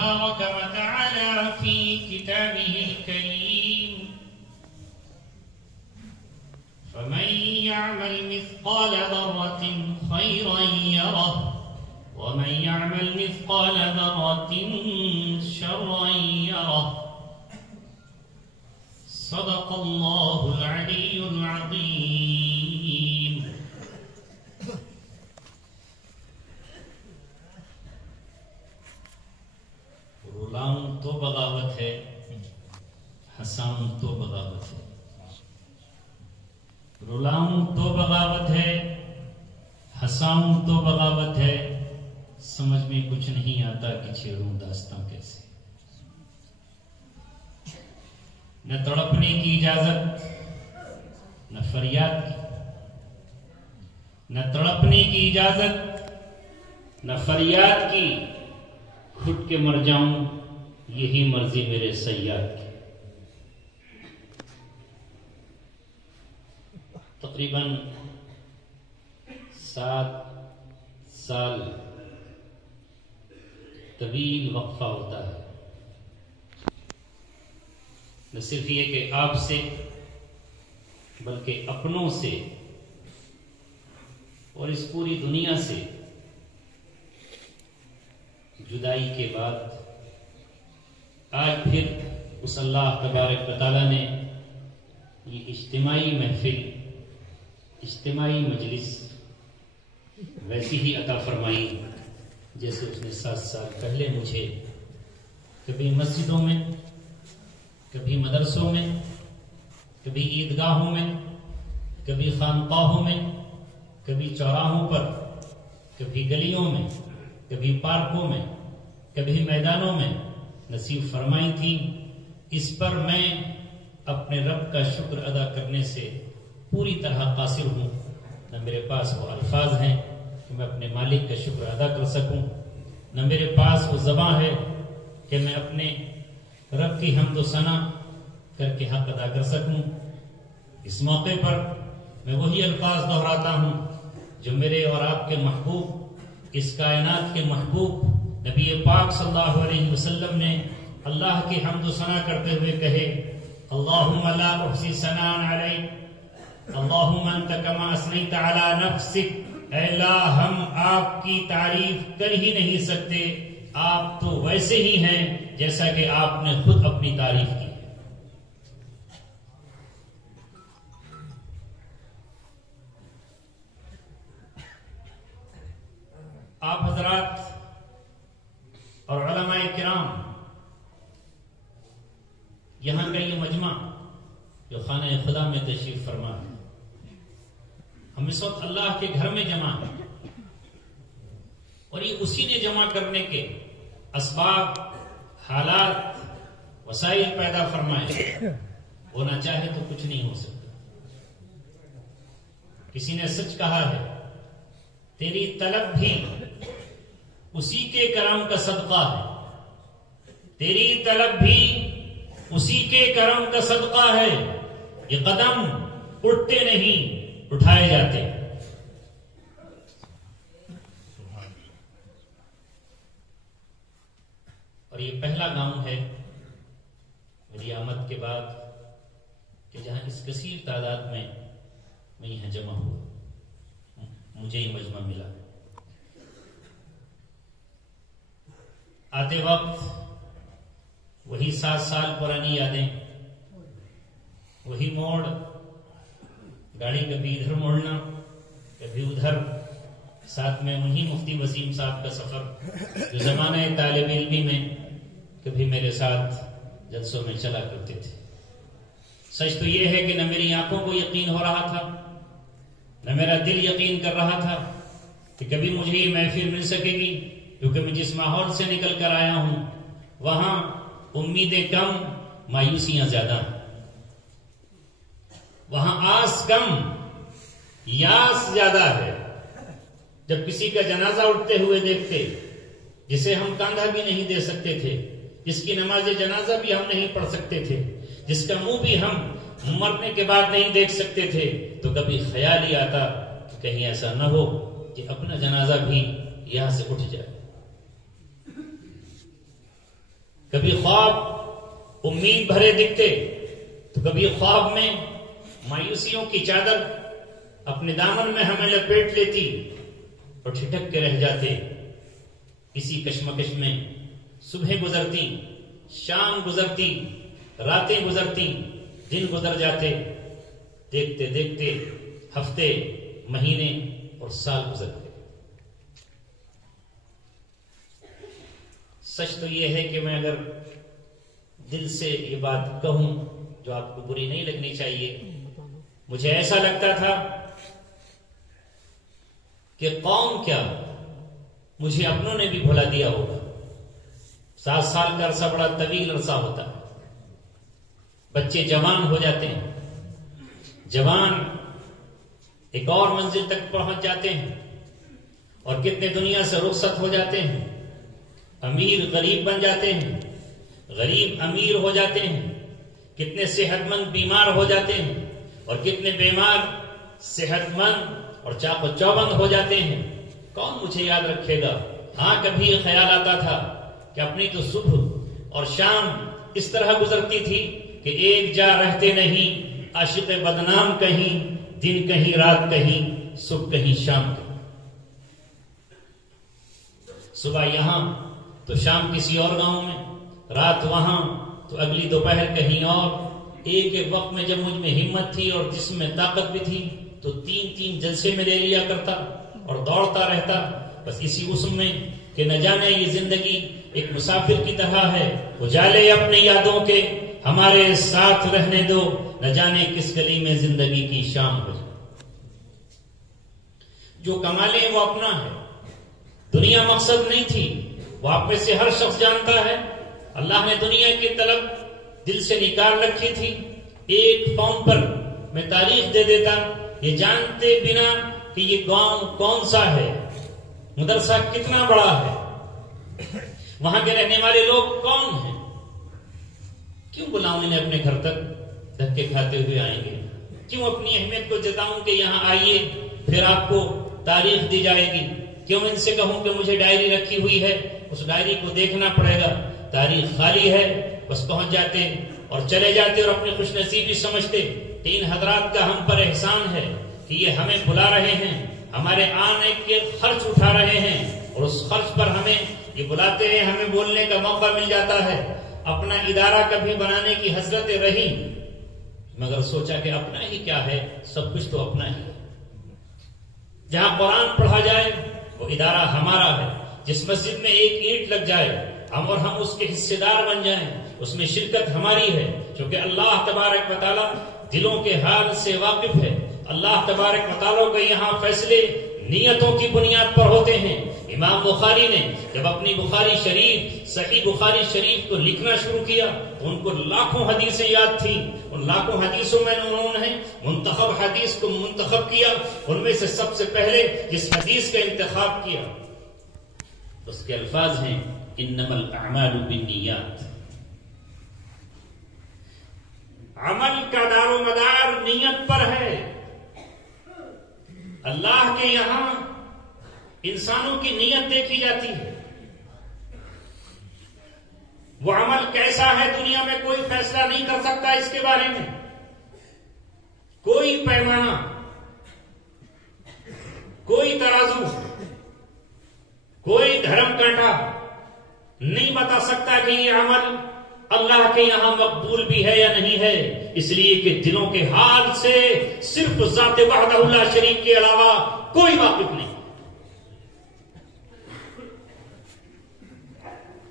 تبارك وتعالى في كتابه الكريم فمن يعمل مثقال ذرة خيرا يره ومن يعمل مثقال ذرة شرا يره صدق الله العلي العظيم. رلاؤں تو بغاوت ہے، ہنساؤں تو بغاوت ہے. رلاؤں تو بغاوت ہے، ہنساؤں تو بغاوت ہے. سمجھ میں کچھ نہیں آتا کہ چھیڑوں داستاں کیسے. نہ تڑپنے کی اجازت نہ فریاد کی، نہ تڑپنے کی اجازت نہ فریاد کی. گھٹ کے مر جاؤں یہی مرضی میرے صیاد کی. تقریباً 7 سال طویل وقفہ ہوتا ہے، نہ صرف یہ کہ آپ سے بلکہ اپنوں سے اور اس پوری دنیا سے جدائی کے بعد آج پھر اس اللہ تبارک و تعالیٰ نے یہ اجتماعی محفل، اجتماعی مجلس ویسی ہی عطا فرمائی جیسے اس نے 7 سال پہلے مجھے کبھی مسجدوں میں، کبھی مدرسوں میں، کبھی عیدگاہوں میں، کبھی خانقاہوں میں، کبھی چوراہوں پر، کبھی گلیوں میں، کبھی پارکوں میں، کبھی میدانوں میں نصیب فرمائی تھی. اس پر میں اپنے رب کا شکر ادا کرنے سے پوری طرح قاصر ہوں. نہ میرے پاس وہ الفاظ ہیں کہ میں اپنے مالک کا شکر ادا کر سکوں، نہ میرے پاس وہ زبان ہے کہ میں اپنے رب کی حمد و ثنا کر کے حق ادا کر سکوں. اس موقع پر میں وہی الفاظ دہراتا ہوں جو میرے اور آپ کے محبوب، اس کائنات کے محبوب نبی پاک صلی اللہ علیہ وسلم نے اللہ کی حمد و ثنا کرتے ہوئے کہے: اللہم لا احصی ثناء علیک اللہم انت کما اثنیت علی نفسک. اے اللہ، ہم آپ کی تعریف کر ہی نہیں سکتے، آپ تو ویسے ہی ہیں جیسا کہ آپ نے خود اپنی تعریف کی. آپ حضرات اور علماء کرام، یہاں کا یہ مجمع جو خانہ خدا میں تشریف فرما ہے، ہم اس وقت اللہ کے گھر میں جمع ہیں، اور یہ اسی نے جمع کرنے کے اسباب، حالات، وسائل پیدا فرمائے. وہ نہ چاہے تو کچھ نہیں ہو سکتا. کسی نے سچ کہا ہے، تیری طلب بھی اسی کے کرم کا صدقہ ہے، تیری طلب بھی اسی کے کرم کا صدقہ ہے. یہ قدم اٹھتے نہیں، اٹھائے جاتے. اور یہ پہلا گاؤں ہے میری آمد کے بعد کہ جہاں اس کثیر تعداد میں یہاں جمع ہوا، مجھے یہ مجمع ملا. آتے وقت وہی 7 سال پرانی یادیں، وہی موڑ، گاڑی کبھی ادھر موڑنا کبھی ادھر، ساتھ میں وہی مفتی وسیم صاحب کا سفر جو زمانہ طالب علمی میں کبھی میرے ساتھ جلسوں میں چلا کرتے تھے. سچ تو یہ ہے کہ نہ میری آنکھوں کو یقین ہو رہا تھا، نہ میرا دل یقین کر رہا تھا کہ کبھی مجھے یہ محفل مل سکے گی، کیونکہ میں جس ماحول سے نکل کر آیا ہوں وہاں امیدیں کم، مایوسیاں زیادہ. وہاں آس کم، یاس زیادہ ہے. جب کسی کا جنازہ اٹھتے ہوئے دیکھتے، جسے ہم کاندھا بھی نہیں دے سکتے تھے، جس کی نماز جنازہ بھی ہم نہیں پڑھ سکتے تھے، جس کا منہ بھی ہم مرنے کے بعد نہیں دیکھ سکتے تھے، تو کبھی خیال ہی آتا کہ کہیں ایسا نہ ہو کہ اپنا جنازہ بھی یہاں سے اٹھ جائے. کبھی خواب امید بھرے دکھتے تو کبھی خواب میں مایوسیوں کی چادر اپنے دامن میں ہمیں لپیٹ لیتی اور ٹھٹک کے رہ جاتے. اسی کشمکش میں صبح گزرتی، شام گزرتی، راتیں گزرتی، دن گزر جاتے. دیکھتے دیکھتے ہفتے، مہینے اور سال گزر گئے. سچ تو یہ ہے کہ میں اگر دل سے یہ بات کہوں جو آپ کو بری نہیں لگنی چاہیے، مجھے ایسا لگتا تھا کہ قوم کیا مجھے اپنوں نے بھی بھلا دیا ہوگا. 7 سال کا عرصہ بڑا طویل عرصہ ہوتا ہے. بچے جوان ہو جاتے ہیں، جوان ایک اور منزل تک پہنچ جاتے ہیں اور کتنے دنیا سے رخصت ہو جاتے ہیں. امیر غریب بن جاتے ہیں، غریب امیر ہو جاتے ہیں. کتنے صحت مند بیمار ہو جاتے ہیں اور کتنے بیمار صحت مند اور چاق و چوبند ہو جاتے ہیں. کون مجھے یاد رکھے گا؟ ہاں کبھی یہ خیال آتا تھا کہ اپنی تو صبح اور شام اس طرح گزرتی تھی کہ ایک جا رہتے نہیں. عاشق بدنام کہیں، دن کہیں، رات کہیں، صبح کہیں، شام کہیں. صبح یہاں تو شام کسی اور گاؤں میں، رات وہاں تو اگلی دوپہر کہیں اور. ایک ایک وقت میں جب مجھ میں ہمت تھی اور جسم میں طاقت بھی تھی تو 3 جلسے میں لے لیا کرتا اور دوڑتا رہتا. بس اسی اسم میں کہ نہ جانے یہ زندگی ایک مسافر کی طرح ہے. اجالے اپنے یادوں کے ہمارے ساتھ رہنے دو، نہ جانے کس گلی میں زندگی کی شام ہو جائے. جو کمالیں وہ اپنا ہے، دنیا مقصد نہیں تھی. وہ آپ میں سے ہر شخص جانتا ہے. اللہ نے دنیا کی طلب دل سے نکال رکھی تھی. ایک فون پر میں تاریخ دے دیتا، یہ جانتے بنا کہ یہ گاؤں کون سا ہے، مدرسہ کتنا بڑا ہے، وہاں کے رہنے والے لوگ کون ہیں. کیوں بلاؤں انہیں اپنے گھر تک؟ دھکے کھاتے ہوئے آئیں گے. کیوں اپنی اہمیت کو جتاؤں کہ یہاں آئیے پھر آپ کو تاریخ دی جائے گی؟ کیوں ان سے کہوں کہ مجھے ڈائری رکھی ہوئی ہے، اس ڈائری کو دیکھنا پڑے گا؟ تاریخ خالی ہے. بس پہنچ جاتے اور چلے جاتے اور اپنی خوش نصیبی سمجھتے کہ ان حضرات کا ہم پر احسان ہے کہ یہ ہمیں بلا رہے ہیں، ہمارے آنے کے خرچ اٹھا رہے ہیں اور اس خرچ پر ہمیں یہ بلاتے ہیں، ہمیں بولنے کا موقع مل جاتا ہے. اپنا ادارہ کبھی بنانے کی حسرتیں رہی، مگر سوچا کہ اپنا ہی کیا ہے، سب کچھ تو اپنا ہی ہے. جہاں قرآن پڑھا جائے وہ ادارہ ہمارا ہے. جس مسجد میں ایک اینٹ لگ جائے ہم اس کے حصے دار بن جائیں، اس میں شرکت ہماری ہے. کیونکہ اللہ تبارک و تعالیٰ دلوں کے حال سے واقف ہے. اللہ تبارک و تعالیٰ کے یہاں فیصلے نیتوں کی بنیاد پر ہوتے ہیں. امام بخاری نے جب اپنی بخاری شریف، صحیح بخاری شریف کو لکھنا شروع کیا تو ان کو لاکھوں حدیثیں یاد تھیں. ان لاکھوں حدیثوں میں انہوں نے منتخب حدیث کو منتخب کیا. ان میں سے سب سے پہلے جس حدیث کا انتخاب کیا اس کے الفاظ ہیں انما الاعمال بالنیات. عمل کا دار و مدار نیت پر ہے. اللہ کے یہاں انسانوں کی نیت دیکھی جاتی ہے. وہ عمل کیسا ہے دنیا میں کوئی فیصلہ نہیں کر سکتا اس کے بارے میں. کوئی پیمانہ، کوئی ترازو، کوئی دھرم کانٹا نہیں بتا سکتا کہ یہ عمل اللہ کے یہاں مقبول بھی ہے یا نہیں ہے. اس لیے کہ دلوں کے حال سے صرف ذات وحدہ لا شریک کے علاوہ کوئی واقف نہیں.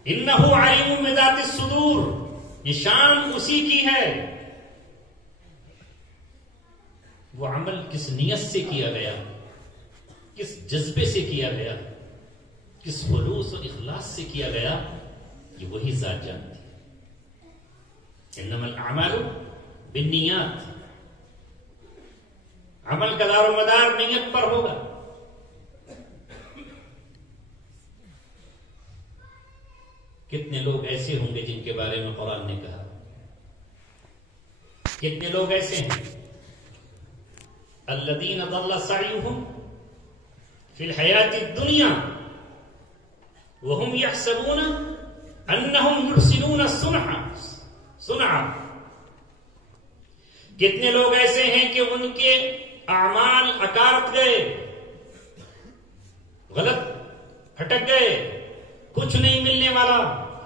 انہ علیم بذات الصدور، یہ شان اسی کی ہے. وہ عمل کس نیت سے کیا گیا، کس جذبے سے کیا گیا، کس خلوص و اخلاص سے کیا گیا، یہ وہی ذات جانتی ہے. انما الاعمال بالنیات. عمل کا دار و مدار نیت پر ہوگا. کتنے لوگ ایسے ہوں گے جن کے بارے میں قرآن نے کہا، کتنے لوگ ایسے ہیں الذین ضل سعیہم فی الحیات الدنیا وهم یحسبون انہم یحسنون صنعا، کتنے لوگ ایسے ہیں کہ ان کے اعمال اکارت گئے، غلط ہٹک گئے، کچھ نہیں ملنے والا،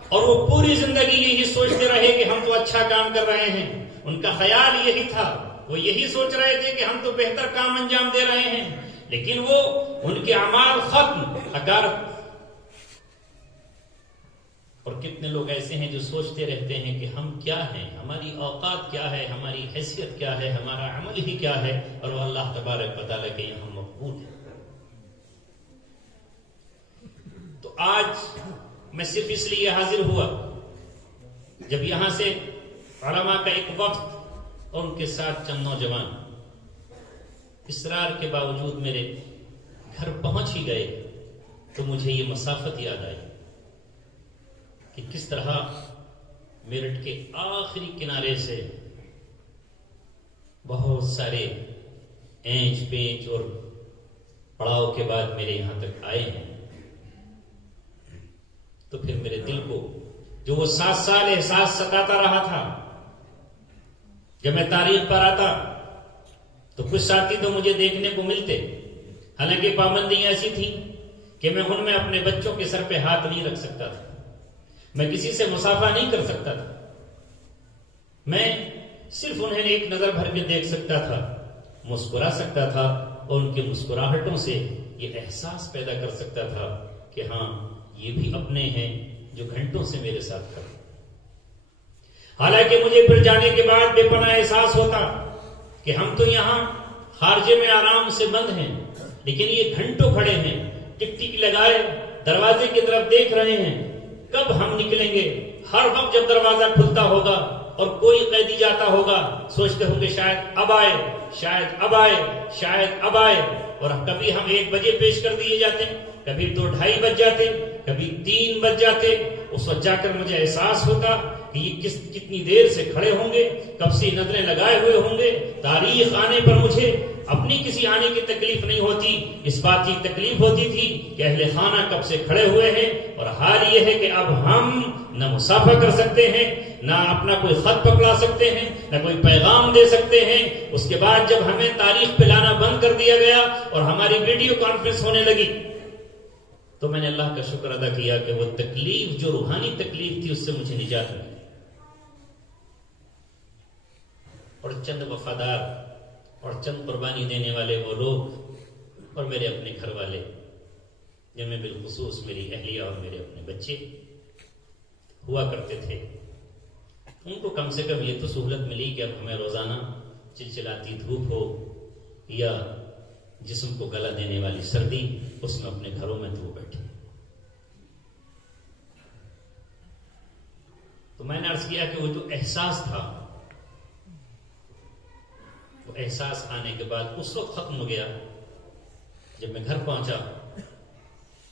اور وہ پوری زندگی یہی سوچتے رہے کہ ہم تو اچھا کام کر رہے ہیں. ان کا خیال یہی تھا، وہ یہی سوچ رہے تھے کہ ہم تو بہتر کام انجام دے رہے ہیں، لیکن وہ ان کے اعمال ختم، اکارت. اور کتنے لوگ ایسے ہیں جو سوچتے رہتے ہیں کہ ہم کیا ہیں، ہماری اوقات کیا ہے، ہماری حیثیت کیا ہے، ہمارا عمل ہی کیا ہے، اور وہ اللہ تبارک و تعالیٰ کے یہاں مقبول ہے. تو آج میں صرف اس لیے حاضر ہوا جب یہاں سے علماء کا ایک وقت اور ان کے ساتھ چند نوجوان اصرار کے باوجود میرے گھر پہنچ ہی گئے، تو مجھے یہ مسافت یاد آئی کہ کس طرح میرٹھ کے آخری کنارے سے بہت سارے اینچ پینچ اور پڑاؤ کے بعد میرے یہاں تک آئے ہیں. تو پھر میرے دل کو جو وہ 7 سال احساس ستاتا رہا تھا، جب میں تاریخ پر آتا تو کچھ ساتھی تو مجھے دیکھنے کو ملتے، حالانکہ پابندیاں ایسی تھیں کہ میں ان میں اپنے بچوں کے سر پہ ہاتھ نہیں رکھ سکتا تھا، میں کسی سے مصافحہ نہیں کر سکتا تھا، میں صرف انہیں ایک نظر بھر کے دیکھ سکتا تھا، مسکرا سکتا تھا، اور ان کی مسکراہٹوں سے یہ احساس پیدا کر سکتا تھا کہ ہاں یہ بھی اپنے ہیں جو گھنٹوں سے میرے ساتھ کھڑے. حالانکہ مجھے پھر جانے کے بعد بے پناہ احساس ہوتا کہ ہم تو یہاں خارجے میں آرام سے بند ہیں، لیکن یہ گھنٹوں کھڑے ہیں، ٹک ٹک لگائے دروازے کی طرف دیکھ رہے ہیں، کب ہم نکلیں گے. ہر وقت جب دروازہ کھلتا ہوگا اور کوئی قیدی جاتا ہوگا، سوچتے ہوں گے شاید اب آئے، شاید اب آئے، شاید اب آئے. اور کبھی ہم 1 بجے پیش کر دیے جاتے، کبھی 2 ڈھائی بج جاتے، کبھی 3 بج جاتے. اس وقت جا کر مجھے احساس ہوتا کہ یہ کتنی دیر سے کھڑے ہوں گے، کب سے نظریں لگائے ہوئے ہوں گے. تاریخ آنے پر مجھے اپنی کسی آنے کی تکلیف نہیں ہوتی، اس بات کی تکلیف ہوتی تھی کہ اہل خانہ کب سے کھڑے ہوئے ہیں. اور حال یہ ہے کہ اب ہم نہ مصافحہ کر سکتے ہیں، نہ اپنا کوئی خط پکڑا سکتے ہیں، نہ کوئی پیغام دے سکتے ہیں. اس کے بعد جب ہمیں تاریخ پہ لانا بند کر دیا گیا اور ہماری ویڈیو کانفرنس ہونے لگی، تو میں نے اللہ کا شکر ادا کیا کہ وہ تکلیف جو روحانی تکلیف تھی اس سے مجھے نجات ملی. اور چند وفادار اور چند قربانی دینے والے وہ لوگ اور میرے اپنے گھر والے، جن میں بالخصوص میری اہلیہ اور میرے اپنے بچے ہوا کرتے تھے، ان کو کم سے کم یہ تو سہولت ملی کہ اب ہمیں روزانہ چلچلاتی دھوپ ہو یا جسم کو گلا دینے والی سردی، اس میں اپنے گھروں میں دھوپ بیٹھے. تو میں نے عرض کیا کہ وہ جو احساس تھا، وہ احساس آنے کے بعد اس وقت ختم ہو گیا جب میں گھر پہنچا.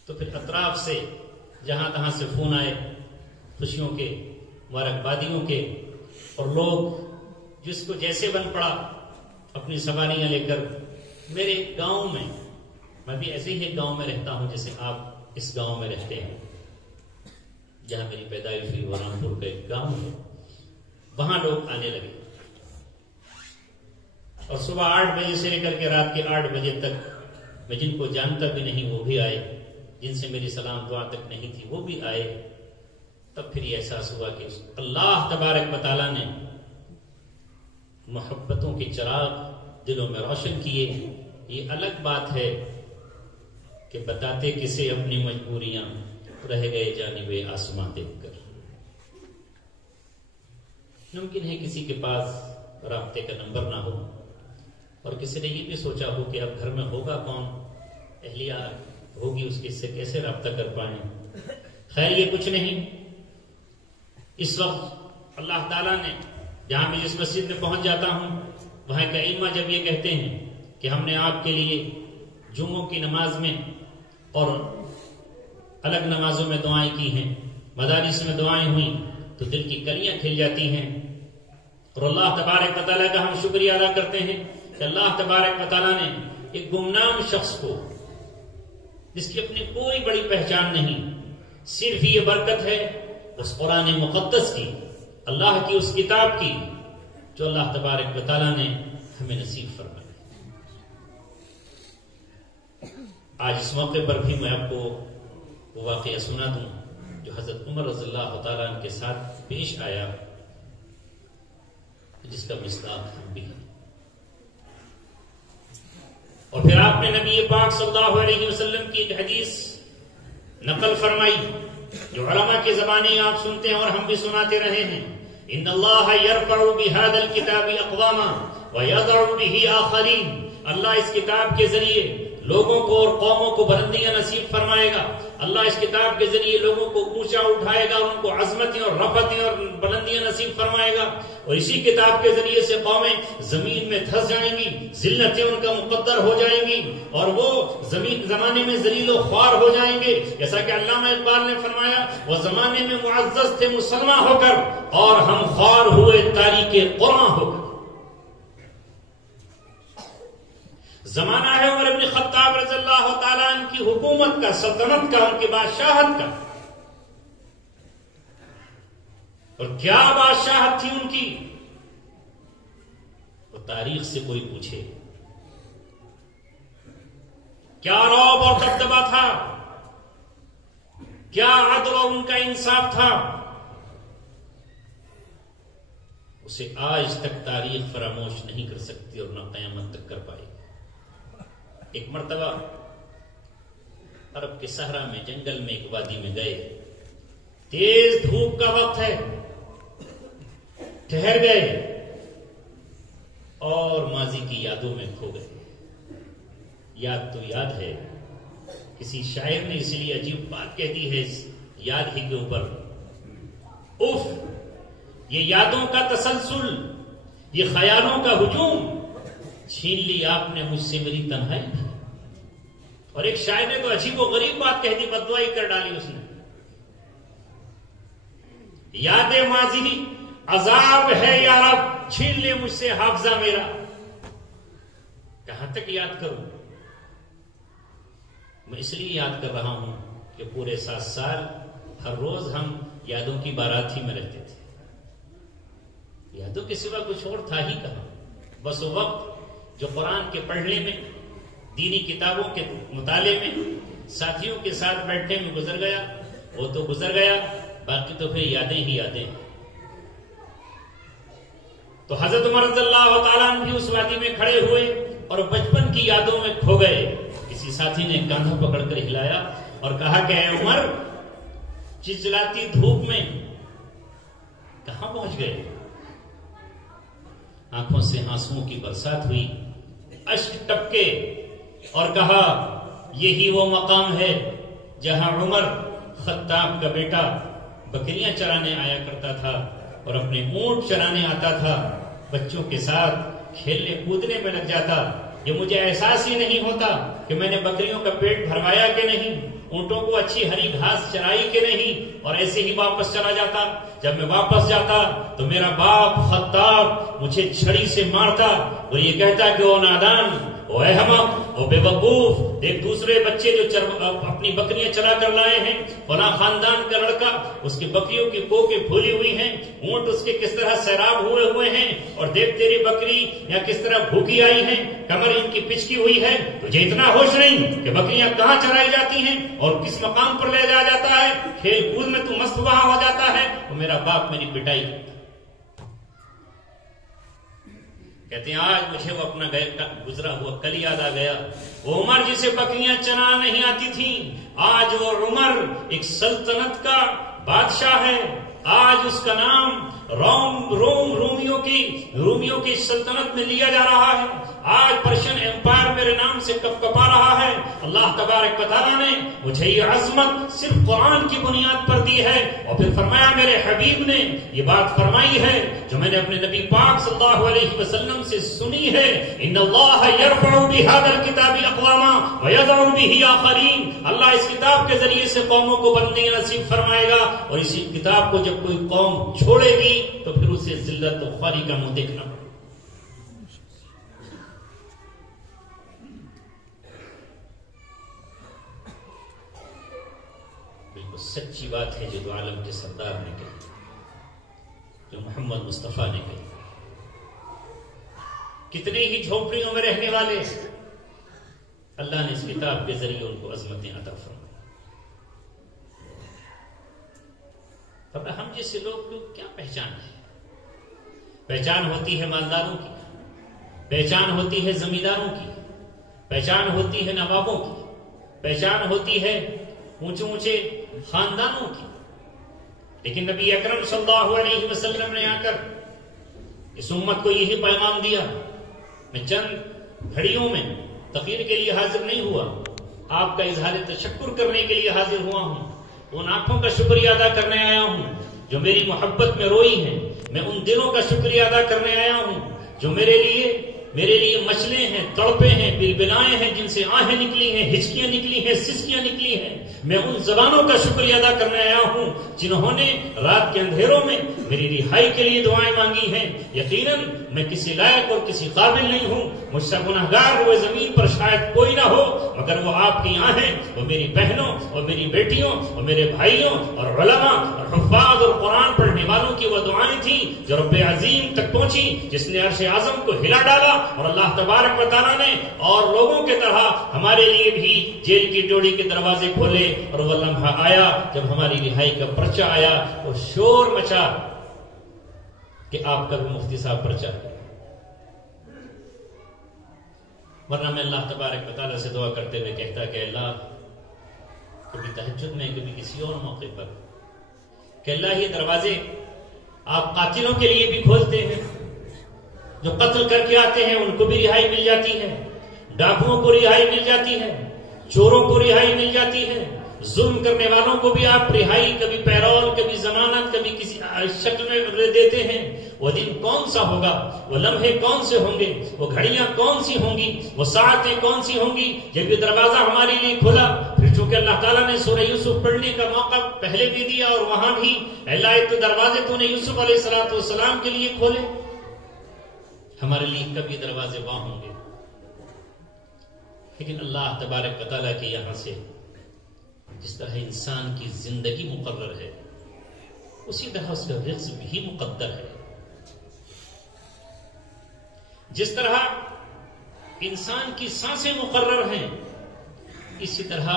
تو پھر اطراف سے جہاں تہاں سے فون آئے، خوشیوں کے، مبارکبادیوں کے، اور لوگ جس کو جیسے بن پڑا اپنی سواریاں لے کر میرے گاؤں میں بھی ایسے ہی ایک گاؤں میں رہتا ہوں جیسے آپ اس گاؤں میں رہتے ہیں، جہاں میری پیدائش ہوئی، ورامپور کا ایک گاؤں ہے، وہاں لوگ آنے لگے. اور صبح 8 بجے سے لے کر کے رات کے 8 بجے تک میں جن کو جانتا بھی نہیں وہ بھی آئے، جن سے میری سلام دعا تک نہیں تھی وہ بھی آئے. تب پھر یہ احساس ہوا کہ اللہ تبارک و تعالیٰ نے محبتوں کے چراغ دلوں میں روشن کیے. یہ الگ بات ہے کہ بتاتے کسے اپنی مجبوریاں، رہ گئے جانب آسماں دیکھ کر. ممکن ہے کسی کے پاس رابطے کا نمبر نہ ہو، اور کسی نے یہ بھی سوچا ہو کہ اب گھر میں ہوگا کون، اہلیہ ہوگی، اس کے سے کیسے رابطہ کر پائیں. خیر یہ کچھ نہیں. اس وقت اللہ تعالیٰ نے، جہاں میں جس مسجد میں پہنچ جاتا ہوں وہاں کے ائمہ جب یہ کہتے ہیں کہ ہم نے آپ کے لیے جمعوں کی نماز میں اور الگ نمازوں میں دعائیں کی ہیں، مدارس میں دعائیں ہوئیں، تو دل کی کلیاں کھل جاتی ہیں. اور اللہ تبارک و تعالیٰ کا ہم شکریہ ادا کرتے ہیں کہ اللہ تبارک و تعالیٰ نے ایک گمنام شخص کو، جس کی اپنی کوئی بڑی پہچان نہیں، صرف یہ برکت ہے اس قرآن مقدس کی، اللہ کی اس کتاب کی جو اللہ تبارک و تعالیٰ نے ہمیں نصیب فرمائی۔ آج اس موقع پر بھی میں آپ کو وہ واقعہ سنا دوں جو حضرت عمر رضی اللہ تعالیٰ عنہ کے ساتھ پیش آیا، جس کا مصداق ہم بھی ہیں۔ اور پھر آپ نے نبی پاک صلی اللہ علیہ وسلم کی ایک حدیث نقل فرمائی جو علماء کی زبانیں آپ سنتے ہیں اور ہم بھی سناتے رہے ہیں، ان اللہ یرفع بہذا الکتاب اقواما ویضع بہ آخرین، اللہ اس کتاب کے ذریعے لوگوں کو اور قوموں کو بلندیاں نصیب فرمائے گا، اللہ اس کتاب کے ذریعے لوگوں کو اونچا اٹھائے گا، ان کو عظمتیں اور رفتیں اور بلندیاں نصیب فرمائے گا، اور اسی کتاب کے ذریعے سے قومیں زمین میں دھس جائیں گی، ذلتیں ان کا مقدر ہو جائیں گی، اور وہ زمین زمانے میں ذلیل و خوار ہو جائیں گے، جیسا کہ علامہ اقبال نے فرمایا وہ زمانے میں معزز تھے مسلمان ہو کر اور ہم خوار ہوئے تاریخ قرآن ہو کر۔ زمانہ ہے عمر بن خطاب رضی اللہ تعالیٰ عنہ کی حکومت کا، سلطنت کا، ان کی بادشاہت کا، اور کیا بادشاہت تھی ان کی، وہ تاریخ سے کوئی پوچھے کیا رعب اور دبدبہ تھا، کیا عدل اور ان کا انصاف تھا، اسے آج تک تاریخ فراموش نہیں کر سکتی اور نہ قیامت تک کر پائے گی۔ ایک مرتبہ عرب کے صحرا میں جنگل میں ایک وادی میں گئے، تیز دھوپ کا وقت ہے، ٹھہر گئے اور ماضی کی یادوں میں کھو گئے۔ یاد تو یاد ہے، کسی شاعر نے اس لیے عجیب بات کہہ دی ہے اس یاد ہی کے اوپر، اف یہ یادوں کا تسلسل، یہ خیالوں کا ہجوم، چھین لی آپ نے مجھ سے میری تنہائی بھی۔ اور ایک شاعر نے تو عجیب و غریب بات کہہ دی، بددعائی کر ڈالی اس نے، یاد ماضی عذاب ہے یا رب، چھین لے مجھ سے حافظہ میرا، کہاں تک یاد کروں؟ میں اس لیے یاد کر رہا ہوں کہ پورے 7 سال ہر روز ہم یادوں کی بارات ہی میں رہتے تھے، یادوں کے سوا کچھ اور تھا ہی کہاں۔ بس وہ وقت جو قرآن کے پڑھنے میں، دینی کتابوں کے مطالعے میں، ساتھیوں کے ساتھ بیٹھنے میں گزر گیا، وہ تو گزر گیا، باقی تو پھر یادیں ہی یادیں۔ تو حضرت عمر رضی اللہ تعالیٰ عنہ بھی اس وادی میں کھڑے ہوئے اور بچپن کی یادوں میں کھو گئے۔ کسی ساتھی نے کاندھا پکڑ کر ہلایا اور کہا کہ اے عمر، چلچلاتی دھوپ میں کہاں پہنچ گئے؟ آنکھوں سے آنسوؤں کی برسات ہوئی، اشک ٹپکے، اور کہا یہی وہ مقام ہے جہاں عمر خطاب کا بیٹا بکریاں چرانے آیا کرتا تھا اور اپنے اونٹ چرانے آتا تھا، بچوں کے ساتھ کھیلنے کودنے میں لگ جاتا۔ یہ مجھے احساس ہی نہیں ہوتا کہ میں نے بکریوں کا پیٹ بھروایا کہ نہیں، اونٹوں کو اچھی ہری گھاس چرائی کہ نہیں، اور ایسے ہی واپس چلا جاتا۔ جب میں واپس جاتا تو میرا باپ خطاب مجھے چھڑی سے مارتا اور یہ کہتا کہ او نادان، او احمق، او بے وقوف، ایک دوسرے بچے جو اپنی بکریاں چلا کر لائے ہیں، فلاں خاندان کا لڑکا، اس کی بکریوں کی کوکیں پھولی ہوئی ہیں، اونٹ اس کے کس طرح سیراب ہوئے ہیں، اور دیکھ تیری بکری یا کس طرح بھوکی آئی ہیں، کمر ان کی پچکی ہوئی ہے، تجھے اتنا ہوش نہیں کہ بکریاں کہاں چرائی جاتی ہیں اور کس مقام پر لے جایا جاتا ہے، کھیل کود میں تو مست وہاں ہو جاتا ہے۔ تو میرا باپ میری پٹائی کرتا۔ کہتے ہیں آج مجھے وہ اپنا گزرا ہوا کل یاد آ گیا، وہ عمر جسے بکریاں چرا نہیں آتی تھیں، آج وہ عمر ایک سلطنت کا بادشاہ ہے، آج اس کا نام رومیوں کی سلطنت میں لیا جا رہا ہے، آج پرشین ایمپائر میرے نام سے کپا رہا ہے۔ اللہ تبارک و تعالیٰ نے مجھے یہ عظمت صرف قرآن کی بنیاد پر دی ہے، اور پھر فرمایا میرے حبیب نے یہ بات فرمائی ہے جو میں نے اپنے نبی پاک صلی اللہ علیہ وسلم سے سنی ہے، ان اللہ یرفع بہذا الکتاب اقواما ویضع بہ آخرین، اللہ اس کتاب کے ذریعے سے قوموں کو بلندیاں نصیب فرمائے گا، اور اسی کتاب کو جب کوئی قوم چھوڑے گی تو پھر اسے ذلت و خواری کا منہ دیکھنا پڑے۔ بالکل سچی بات ہے جو دو عالم کے سردار نے کہی، جو محمد مصطفیٰ نے کہی. کتنے ہی جھونپڑیوں میں رہنے والے اللہ نے اس کتاب کے ذریعے ان کو عظمتیں عطا فرمائی. اب ہم جیسے لوگ کیا پہچان ہے؟ پہچان ہوتی ہے مالداروں کی، پہچان ہوتی ہے زمینداروں کی، پہچان ہوتی ہے نوابوں کی، پہچان ہوتی ہے اونچے اونچے خاندانوں کی. لیکن نبی اکرم صلی اللہ علیہ وسلم نے آ کر اس امت کو یہی پیغام دیا. میں چند گھڑیوں میں تقریر کے لیے حاضر نہیں ہوا، آپ کا اظہار تشکر کرنے کے لیے حاضر ہوا ہوں. ان آنکھوں کا شکریہ ادا کرنے آیا ہوں جو میری محبت میں روئی ہیں. میں ان دلوں کا شکریہ ادا کرنے آیا ہوں جو میرے لیے مچلے ہیں، تڑپے ہیں، بلبلائے ہیں، جن سے آہیں نکلی ہیں، ہچکیاں نکلی ہیں، سسکیاں نکلی ہیں. میں ان زبانوں کا شکریہ ادا کرنے آیا ہوں جنہوں نے رات کے اندھیروں میں میری رہائی کے لیے دعائیں مانگی ہیں. یقیناً میں کسی لائق اور کسی قابل نہیں ہوں، مجھ سے گنہگار ہوئے زمین پر شاید کوئی نہ ہو، مگر وہ آپ کی آہیں، وہ میری بہنوں اور میری بیٹیوں اور میرے بھائیوں اور علماء اور حفاظ اور قرآن پڑھنے والوں کی وہ دعائیں تھیں جو رب عظیم تک پہنچی، جس نے عرش اعظم کو ہلا ڈالا. اور اللہ تبارک و تعالیٰ نے اور لوگوں کی طرح ہمارے لیے بھی جیل کی ڈوڑی کے دروازے کھولے. اور وہ لمحہ آیا جب ہماری رہائی کا پرچہ آیا، وہ شور مچا کہ آپ کا بھی مفتی صاحب پرچہ. ورنہ میں اللہ تبارک و تعالیٰ سے دعا کرتے ہوئے کہتا کہ اللہ، کبھی تہجد میں، کبھی کسی اور موقع پر، کہ اللہ یہ دروازے آپ قاتلوں کے لیے بھی کھولتے ہیں، جو قتل کر کے آتے ہیں ان کو بھی رہائی مل جاتی ہے، ڈاکوؤں کو رہائی مل جاتی ہے، چوروں کو رہائی مل جاتی ہے، ظلم کرنے والوں کو بھی آپ رہائی، کبھی پیرول، کبھی ضمانت، کبھی کسی شکل میں دیتے ہیں. وہ دن کون سا ہوگا، وہ لمحے کون سے ہوں گے، وہ گھڑیاں کون سی ہوں گی، وہ ساعتیں کون سی ہوں گی جب یہ دروازہ ہمارے لیے کھلا. پھر چونکہ اللہ تعالیٰ نے سورہ یوسف پڑھنے کا موقع پہلے بھی دیا اور وہاں بھی اللہ تو دروازے تو نے یوسف علیہ السلام کے لیے کھولے، ہمارے لیے کب یہ دروازے وہاں ہوں گے. لیکن اللہ تبارک و تعالیٰ کے یہاں سے جس طرح انسان کی زندگی مقرر ہے، اسی طرح اس کا رزق بھی مقدر ہے. جس طرح انسان کی سانسیں مقرر ہیں، اسی طرح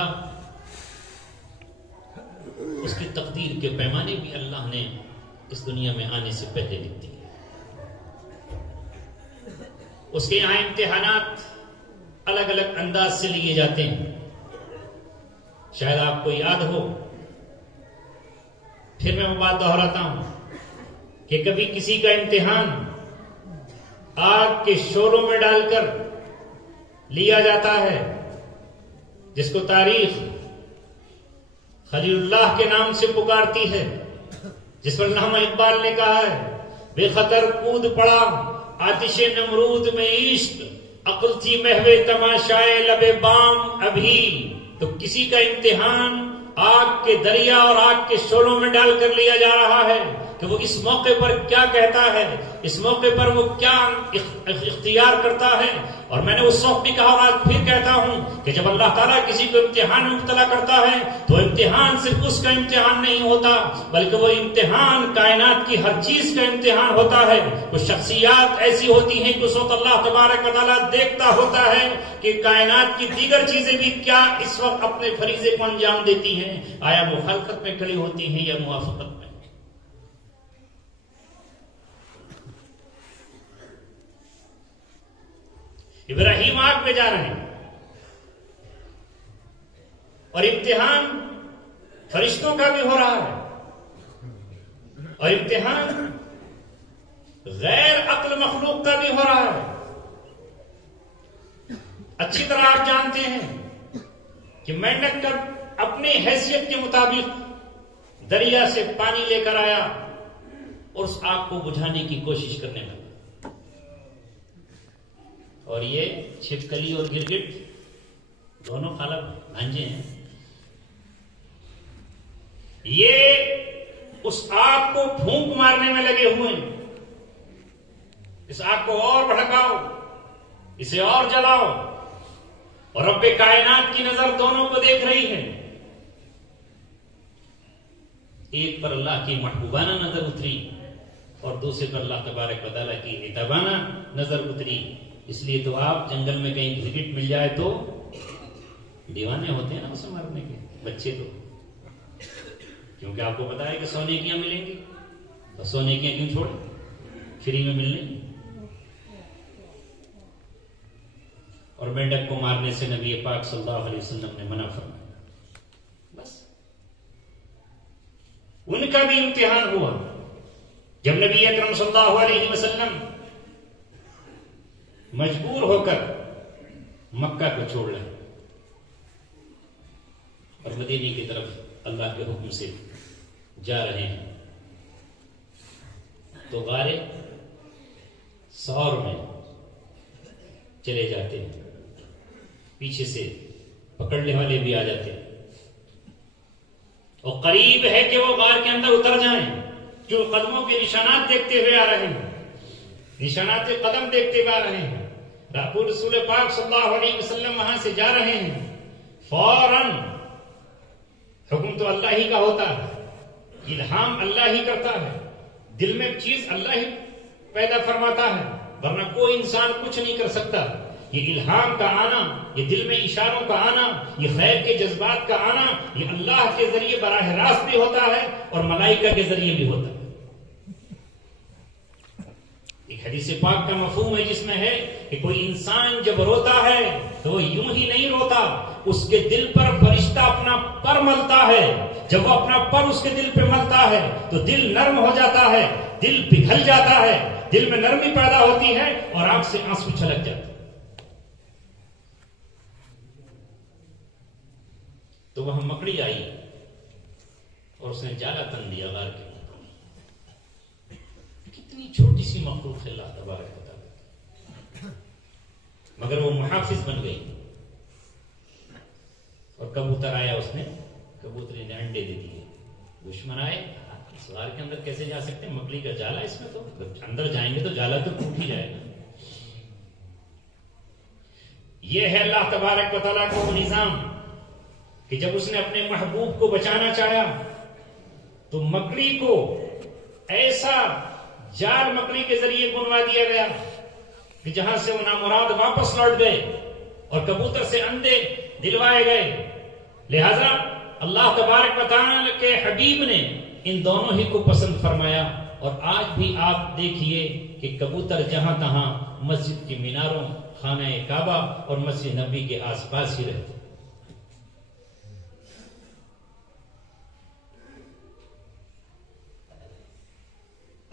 اس کی تقدیر کے پیمانے بھی اللہ نے اس دنیا میں آنے سے پہلے لکھ دی. اس کے یہاں امتحانات الگ الگ انداز سے لیے جاتے ہیں. شاید آپ کو یاد ہو، پھر میں وہ بات دہراتا ہوں کہ کبھی کسی کا امتحان آگ کے شعلوں میں ڈال کر لیا جاتا ہے، جس کو تاریخ خلیل اللہ کے نام سے پکارتی ہے، جس پر علامہ اقبال نے کہا ہے بے خطر کود پڑا آتش نمرود میں عشق، عقل تھی محو تماشائے لب بام ابھی. تو کسی کا امتحان آگ کے دریا اور آگ کے شعلوں میں ڈال کر لیا جا رہا ہے کہ وہ اس موقع پر کیا کہتا ہے، اس موقع پر وہ کیا اختیار کرتا ہے. اور میں نے اس وقت بھی کہا اور آج پھر کہتا ہوں کہ جب اللہ تعالیٰ کسی کو امتحان میں مبتلا کرتا ہے تو امتحان صرف اس کا امتحان نہیں ہوتا، بلکہ وہ امتحان کائنات کی ہر چیز کا امتحان ہوتا ہے. کچھ شخصیات ایسی ہوتی ہیں کہ اس وقت اللہ تبارک و تعالیٰ دیکھتا ہوتا ہے کہ کائنات کی دیگر چیزیں بھی کیا اس وقت اپنے فریضے کو انجام دیتی ہیں، آیا مخالفت میں کھڑی ہوتی ہیں یا موافقت میں. ابراہیم آگ میں جا رہے ہیں اور امتحان فرشتوں کا بھی ہو رہا ہے اور امتحان غیر عقل مخلوق کا بھی ہو رہا ہے. اچھی طرح آپ جانتے ہیں کہ مینڈک کا اپنی حیثیت کے مطابق دریا سے پانی لے کر آیا اور اس آگ کو بجھانے کی کوشش کرنے لگا. اور یہ چھپکلی اور گرگٹ دونوں خالہ بھانجے ہیں، یہ اس آگ کو پھونک مارنے میں لگے ہوئے ہیں. اس آگ کو اور بھڑکاؤ، اسے اور جلاؤ، اور رب کائنات کی نظر دونوں کو دیکھ رہی ہے. ایک پر اللہ کی محبوبانہ نظر اتری اور دوسرے پر اللہ تبارک و تعالیٰ کی عتابانہ نظر اتری. اس لیے تو آپ جنگل میں کہیں گرگٹ مل جائے تو دیوانے ہوتے ہیں نا اسے مارنے کے بچے تو، کیونکہ آپ کو پتا ہے کہ سونے کیاں ملیں گی، اور سونے کیاں کیوں چھوڑیں، فری میں ملنے. اور مینڈک کو مارنے سے نبی پاک صلی اللہ علیہ وسلم نے منع فرمایا. بس ان کا بھی امتحان ہوا جب نبی اکرم صلی اللہ علیہ وسلم مجبور ہو کر مکہ کو چھوڑ لیں اور مدینے کی طرف اللہ کے حکم سے جا رہے ہیں، تو غار ثور میں چلے جاتے ہیں. پیچھے سے پکڑنے والے بھی آ جاتے ہیں اور قریب ہے کہ وہ غار کے اندر اتر جائیں، جو قدموں کے نشانات دیکھتے ہوئے آ رہے ہیں، نشانات قدم دیکھتے ہوئے آ رہے ہیں. رسول پاک صلی اللہ علیہ وسلم وہاں سے جا رہے ہیں. فوراً حکم تو اللہ ہی کا ہوتا ہے، الہام اللہ ہی کرتا ہے، دل میں چیز اللہ ہی پیدا فرماتا ہے، ورنہ کوئی انسان کچھ نہیں کر سکتا. یہ الہام کا آنا، یہ دل میں اشاروں کا آنا، یہ خیر کے جذبات کا آنا، یہ اللہ کے ذریعے براہ راست بھی ہوتا ہے اور ملائکہ کے ذریعے بھی ہوتا ہے. ایک حدیث پاک کا مفہوم ہے جس میں ہے کہ کوئی انسان جب روتا ہے تو وہ یوں ہی نہیں روتا، اس کے دل پر فرشتہ اپنا پر ملتا ہے. جب وہ اپنا پر اس کے دل پہ ملتا ہے تو دل نرم ہو جاتا ہے، دل پگھل جاتا ہے، دل میں نرمی پیدا ہوتی ہے اور آنکھ سے آنسو چھلک جاتے ہیں. تو وہاں مکڑی آئی اور اس نے جالا تن دیا غار کے اوپر. کتنی چھوٹی سی مخلوق ہے اللہ تبارک و تعالیٰ، مگر وہ محافظ بن گئی. اور کبوتر آیا، اس نے کبوتری نے انڈے دے دیے. دشمن آئے، اس غار کے اندر کیسے جا سکتے ہیں، مکڑی کا جالا اس میں، تو اندر جائیں گے تو جالا تو ٹوٹ ہی جائے گا. یہ ہے اللہ تبارک و تعالیٰ کا نظام کہ جب اس نے اپنے محبوب کو بچانا چاہا تو مکڑی کو ایسا جال مکڑی کے ذریعے بنوا دیا گیا کہ جہاں سے وہ نامراد واپس لوٹ گئے اور کبوتر سے انڈے دلوائے گئے. لہذا اللہ تبارک و تعالی کے حبیب نے ان دونوں ہی کو پسند فرمایا. اور آج بھی آپ دیکھیے کہ کبوتر جہاں تہاں مسجد کی میناروں، خانہ کعبہ اور مسجد نبی کے آس پاس ہی رہتے.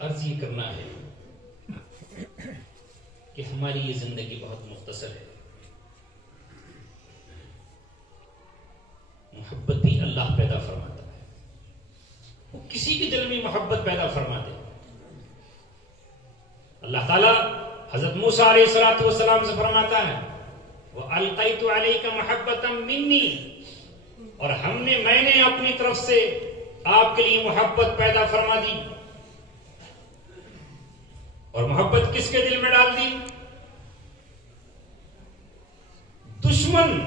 عرض یہ کرنا ہے کہ ہماری یہ زندگی بہت مختصر ہے. محبت بھی اللہ پیدا فرماتا ہے، وہ کسی کے دل میں محبت پیدا فرماتے. اللہ تعالیٰ حضرت موسیٰ علیہ الصلوۃ والسلام سے فرماتا ہے وَأَلْقَيْتُ عَلَيْكَ مَحَبَّةً مِّنِّي، اور میں نے اپنی طرف سے آپ کے لیے محبت پیدا فرما دی. اور محبت کس کے دل میں ڈال دی؟ دشمن،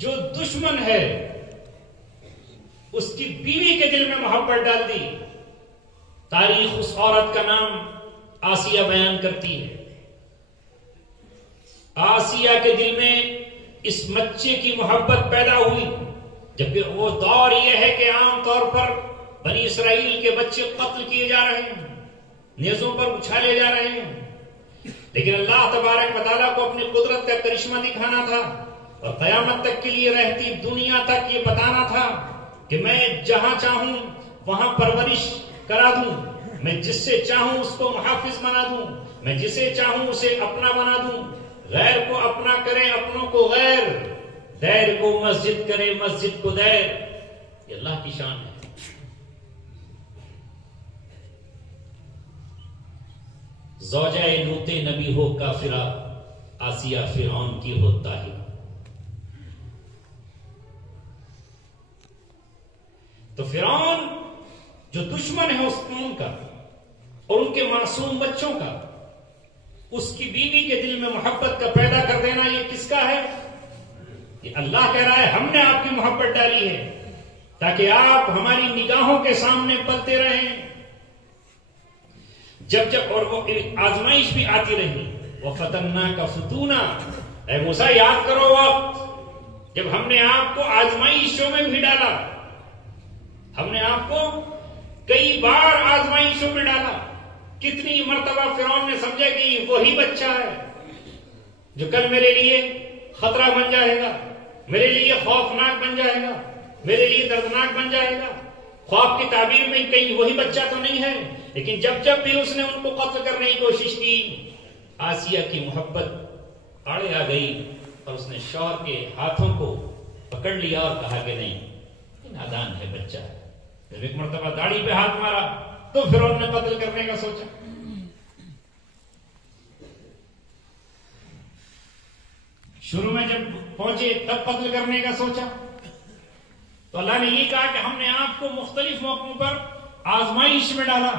جو دشمن ہے اس کی بیوی کے دل میں محبت ڈال دی. تاریخ اس عورت کا نام آسیہ بیان کرتی ہے. آسیہ کے دل میں اس بچے کی محبت پیدا ہوئی، جبکہ وہ دور یہ ہے کہ عام طور پر بنی اسرائیل کے بچے قتل کیے جا رہے ہیں، نیزوں پر اچھالے جا رہے ہیں. لیکن اللہ تبارک و تعالیٰ کو اپنی قدرت کا کرشمہ دکھانا تھا اور قیامت تک کے لیے رہتی دنیا تک یہ بتانا تھا کہ میں جہاں چاہوں وہاں پرورش کرا دوں، میں جس سے چاہوں اس کو محافظ بنا دوں، میں جسے چاہوں اسے اپنا بنا دوں. غیر کو اپنا کرے، اپنوں کو غیر، دیر کو مسجد کرے، مسجد کو دیر. یہ اللہ کی شان ہے. زوجہ لوط نبی ہو کافرہ، آسیہ فرعون کی ہو طاہرہ. تو فرعون جو دشمن ہے اس قوم کا اور ان کے معصوم بچوں کا، اس کی بیوی کے دل میں محبت کا پیدا کر دینا، یہ کس کا ہے؟ یہ اللہ کہہ رہا ہے ہم نے آپ کی محبت ڈالی ہے. تاکہ آپ ہماری نگاہوں کے سامنے پلتے رہیں. جب جب اور وہ آزمائش بھی آتی رہی. وَفَتَنَّاكَ فُتُونًا. اے موسیٰ یاد کرو وقت جب ہم نے آپ کو آزمائشوں میں بھی ڈالا. ہم نے آپ کو کئی بار آزمائشوں میں ڈالا. کتنی مرتبہ فرعون نے سمجھا کہ یہ وہی بچہ ہے جو کل میرے لیے خطرہ بن جائے گا, میرے لیے خوفناک بن جائے گا, میرے لیے دردناک بن جائے گا. خواب کی تعبیر میں کہیں وہی بچہ تو نہیں ہے. لیکن جب جب بھی اس نے ان کو قتل کرنے کی کوشش کی, آسیہ کی محبت آڑے آ گئی اور اس نے شوہر کے ہاتھوں کو پکڑ لیا اور کہا کہ نہیں, نادان ہے بچہ ہے. جب ایک مرتبہ داڑھی پہ ہاتھ مارا تو پھر انہوں نے قتل کرنے کا سوچا. شروع میں جب پہنچے تب قتل کرنے کا سوچا. تو اللہ نے یہ کہا کہ ہم نے آپ کو مختلف موقعوں پر آزمائش میں ڈالا.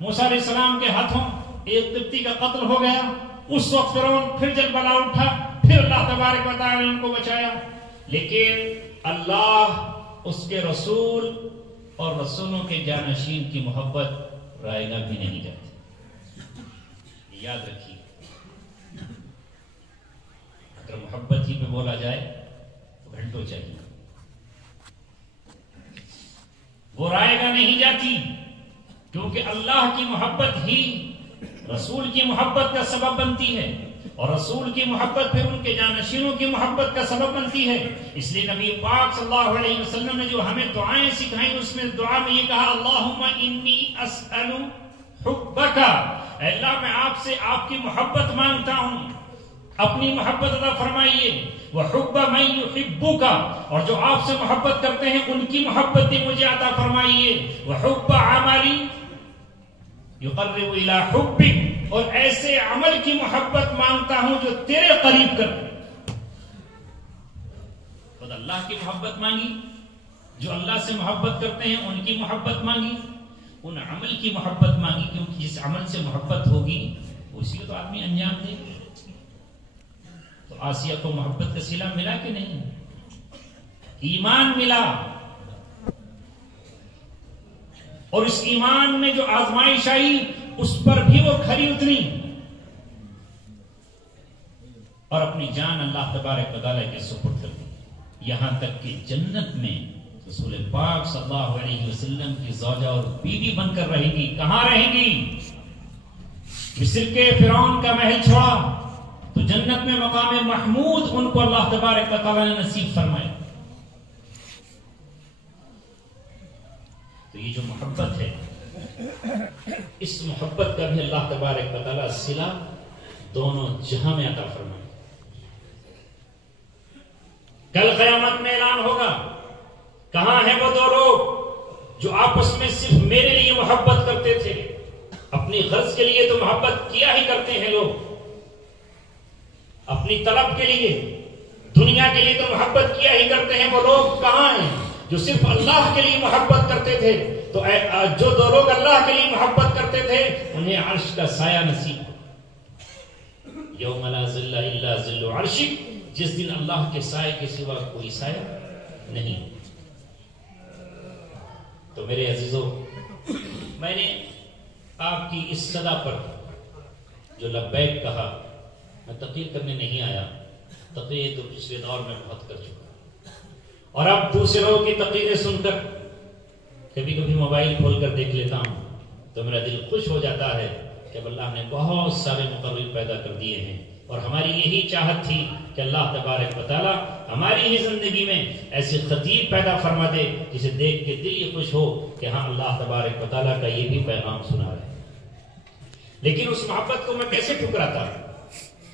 موسیٰ علیہ السلام کے ہاتھوں ایک قبطی کا قتل ہو گیا. اس وقت فرعون پھر جب بلا اٹھا, پھر اللہ تبارک و تعالی نے ان کو بچایا. لیکن اللہ, اس کے رسول اور رسولوں کے جانشین کی محبت رائے گا بھی نہیں جاتی. یاد رکھیے, اگر محبت ہی پہ بولا جائے تو گھنٹوں چاہیے. وہ رائے گا نہیں جاتی, کیونکہ اللہ کی محبت ہی رسول کی محبت کا سبب بنتی ہے, اور رسول کی محبت پھر ان کے جانشینوں کی محبت کا سبب بنتی ہے. اس لیے نبی پاک صلی اللہ علیہ وسلم نے جو ہمیں دعائیں سکھائیں, اس میں دعا میں یہ کہا, اللہم انی اسأل حبک. اے اللہ میں آپ سے آپ کی محبت مانگتا ہوں, اپنی محبت عطا فرمائیے. وحب من یحبک, اور جو آپ سے محبت کرتے ہیں ان کی محبت بھی مجھے عطا فرمائیے. وحب عملی یقرب الی حبک, اور ایسے عمل کی محبت مانگتا ہوں جو تیرے قریب کر. خود اللہ کی محبت مانگی, جو اللہ سے محبت کرتے ہیں ان کی محبت مانگی, ان عمل کی محبت مانگی, کیونکہ جس عمل سے محبت ہوگی اسی کو تو آدمی انجام دے. تو آسیہ کو محبت کا صلہ ملا کہ نہیں؟ ایمان ملا, اور اس ایمان میں جو آزمائش آئی اس پر بھی وہ کھری اتری, اور اپنی جان اللہ تبارک و تعالیٰ کے سپرد کر دی. یہاں تک کہ جنت میں رسول پاک صلی اللہ علیہ وسلم کی زوجہ اور بیوی بن کر رہے گی. کہاں رہیں گی؟ مصر کے فرعون کا محل چھوڑا تو جنت میں مقام محمود ان کو اللہ تبارک و تعالیٰ نے نصیب فرمائے. تو یہ جو محبت ہے, اس محبت کا بھی اللہ تبارک و تعالیٰ صلہ دونوں جہاں میں عطا فرمائے. کل قیامت میں اعلان ہوگا, کہاں ہیں وہ دو لوگ جو آپس میں صرف میرے لیے محبت کرتے تھے. اپنی غرض کے لیے تو محبت کیا ہی کرتے ہیں لوگ, اپنی طلب کے لیے, دنیا کے لیے تو محبت کیا ہی کرتے ہیں. وہ لوگ کہاں ہیں جو صرف اللہ کے لیے محبت کرتے تھے؟ تو جو دو لوگ اللہ کے لیے محبت کرتے تھے انہیں عرش کا سایہ نصیب. یوم لا ظل الا ظل عرشک, جس دن اللہ کے سائے کے سوا کوئی سایہ نہیں. تو میرے عزیزوں, میں نے آپ کی اس صدا پر جو لبیک کہا, میں تقریر کرنے نہیں آیا. تقریر تو پچھلے دور میں بہت کر چکا, اور اب دوسروں کی تقریریں سن کر کبھی کبھی موبائل کھول کر دیکھ لیتا ہوں تو میرا دل خوش ہو جاتا ہے کہ اللہ نے بہت سارے مقرر پیدا کر دیے ہیں. اور ہماری یہی چاہت تھی کہ اللہ تبارک و تعالی ہماری ہی زندگی میں ایسی خطیب پیدا فرما دے جسے دیکھ کے دل یہ خوش ہو کہ ہاں اللہ تبارک و تعالیٰ کا یہ بھی پیغام سنا رہے. لیکن اس محبت کو میں کیسے ٹھکراتا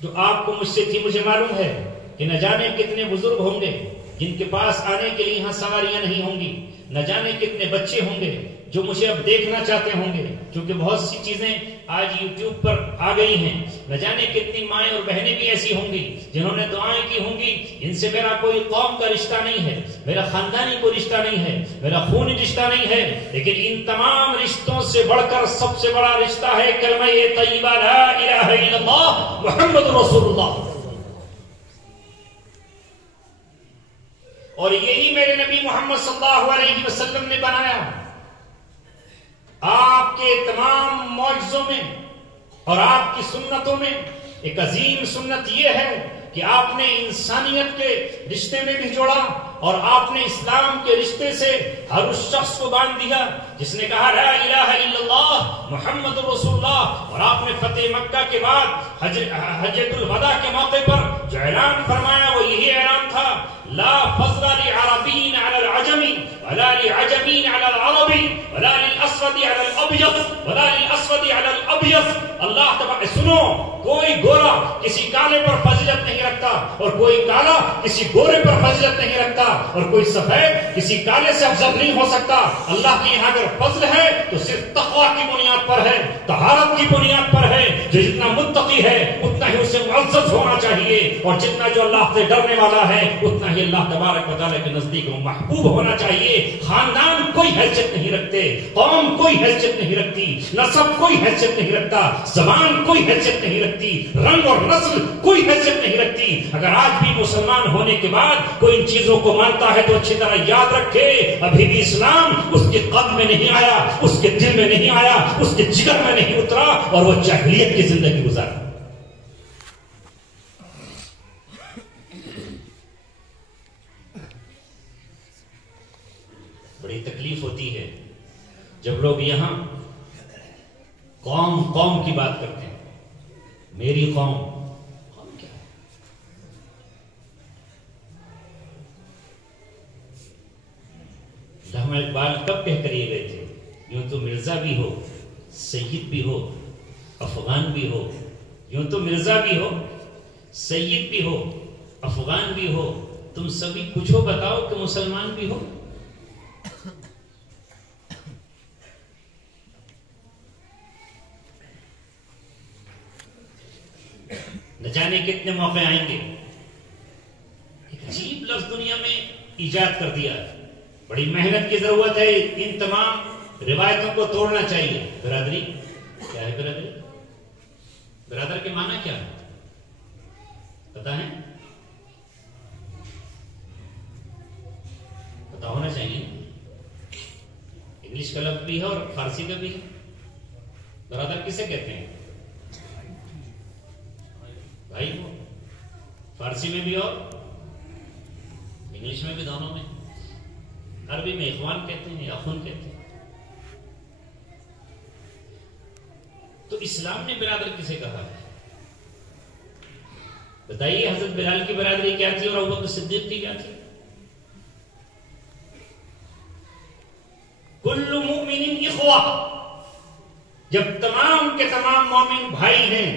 جو آپ کو مجھ سے تھی؟ مجھے معلوم ہے کہ نہ جانے کتنے بزرگ ہوں گے جن کے پاس آنے کے لیے یہاں سواریاں نہیں ہوں گی, نہ جانے کتنے بچے ہوں گے جو مجھے اب دیکھنا چاہتے ہوں گے, کیونکہ بہت سی چیزیں آج یوٹیوب پر آ گئی ہیں. نہ جانے کتنی مائیں اور بہنیں بھی ایسی ہوں گی جنہوں نے دعائیں کی ہوں گی, ان سے میرا کوئی قوم کا رشتہ نہیں ہے, میرا خاندانی کوئی رشتہ نہیں ہے, میرا خونی رشتہ نہیں ہے, لیکن ان تمام رشتوں سے بڑھ کر سب سے بڑا رشتہ ہے کلمہ طیبہ لا الہ الا اللہ محمد رسول اللہ. اور یہی میرے نبی محمد صلی اللہ علیہ وسلم نے بنایا. آپ کے تمام معجزوں میں اور آپ کی سنتوں میں ایک عظیم سنت یہ ہے کہ آپ نے انسانیت کے رشتے میں بھی جوڑا اور آپ نے اسلام کے رشتے سے ہر اس شخص کو باندھ دیا جس نے کہا لا الہ الا اللہ محمد رسول اللہ. اور آپ نے فتح مکہ کے بعد حجۃ الوداع کے موقع پر جو اعلان فرمایا وہ یہی اعلان تھا لا فضل لعربی علی العجمی ولا لعجمی علی العربی ولا للاسود علی الابیض ولا للاسود علی الابیض. اللہ تبارک سنو، کوئی گورا کسی کالے پر فضیلت نہیں رکھتا اور کوئی کالا کسی گورے پر فضیلت نہیں رکھتا اور کوئی سفید کسی کالے سے افضل نہیں ہو سکتا. اللہ کے یہاں اگر فضل ہے تو صرف تقوی کی بنیاد پر ہے، طہارت کی بنیاد پر ہے. جو جتنا متقی ہے اتنا ہی اسے معزز ہونا چاہیے اور جتنا جو اللہ سے ڈرنے والا ہے اتنا ہی اللہ تبارک و تعالیٰ کے نزدیک محبوب ہونا چاہیے. خاندان کوئی حیثیت نہیں رکھتے، قوم کوئی حیثیت نہیں رکھتی، نسب کوئی حیثیت نہیں رکھتا، زبان کوئی حیثیت نہیں رکھتی، رنگ اور نسل کوئی حیثیت نہیں رکھتی. اگر آج بھی مسلمان ہونے کے بعد کوئی ان چیزوں کو مانتا ہے تو اچھی طرح یاد رکھے ابھی بھی اسلام اس کے قلب میں نہیں آیا، اس کے دل میں نہیں آیا، اس کے جگر میں نہیں اترا اور وہ جاہلیت کی زندگی گزارا. بڑی تکلیف ہوتی ہے جب لوگ یہاں قوم کی بات کرتے ہیں. میری قوم کیا ہے؟ علامہ اقبال کب کہہ کر یہ گئے تھے یوں تو مرزا بھی ہو، سید بھی ہو، افغان بھی ہو. یوں تو مرزا بھی ہو، سید بھی ہو، افغان بھی ہو، تم سبھی کچھ ہو بتاؤ کہ مسلمان بھی ہو. نہ جانے کتنے موقع آئیں گے. ایک عجیب لفظ دنیا میں ایجاد کر دیا ہے. بڑی محنت کی ضرورت ہے، ان تمام روایتوں کو توڑنا چاہیے. برادری کیا ہے؟ برادری، برادر کے معنی کیا ہے پتا ہے؟ پتا ہونا چاہیے. انگلش کا لفظ بھی ہے اور فارسی کا بھی ہے. برادر کسے کہتے ہیں؟ بھائی کو. فارسی میں بھی اور انگلش میں بھی، دونوں میں. عربی میں اخوان کہتے ہیں یا اخون کہتے ہیں. تو اسلام نے برادر کسے کہا ہے بتائیے؟ حضرت بلال کی برادری کیا تھی اور ابوبکر صدیق کی کیا تھی؟ کل مؤمن اخوہ. جب تمام کے تمام مومن بھائی ہیں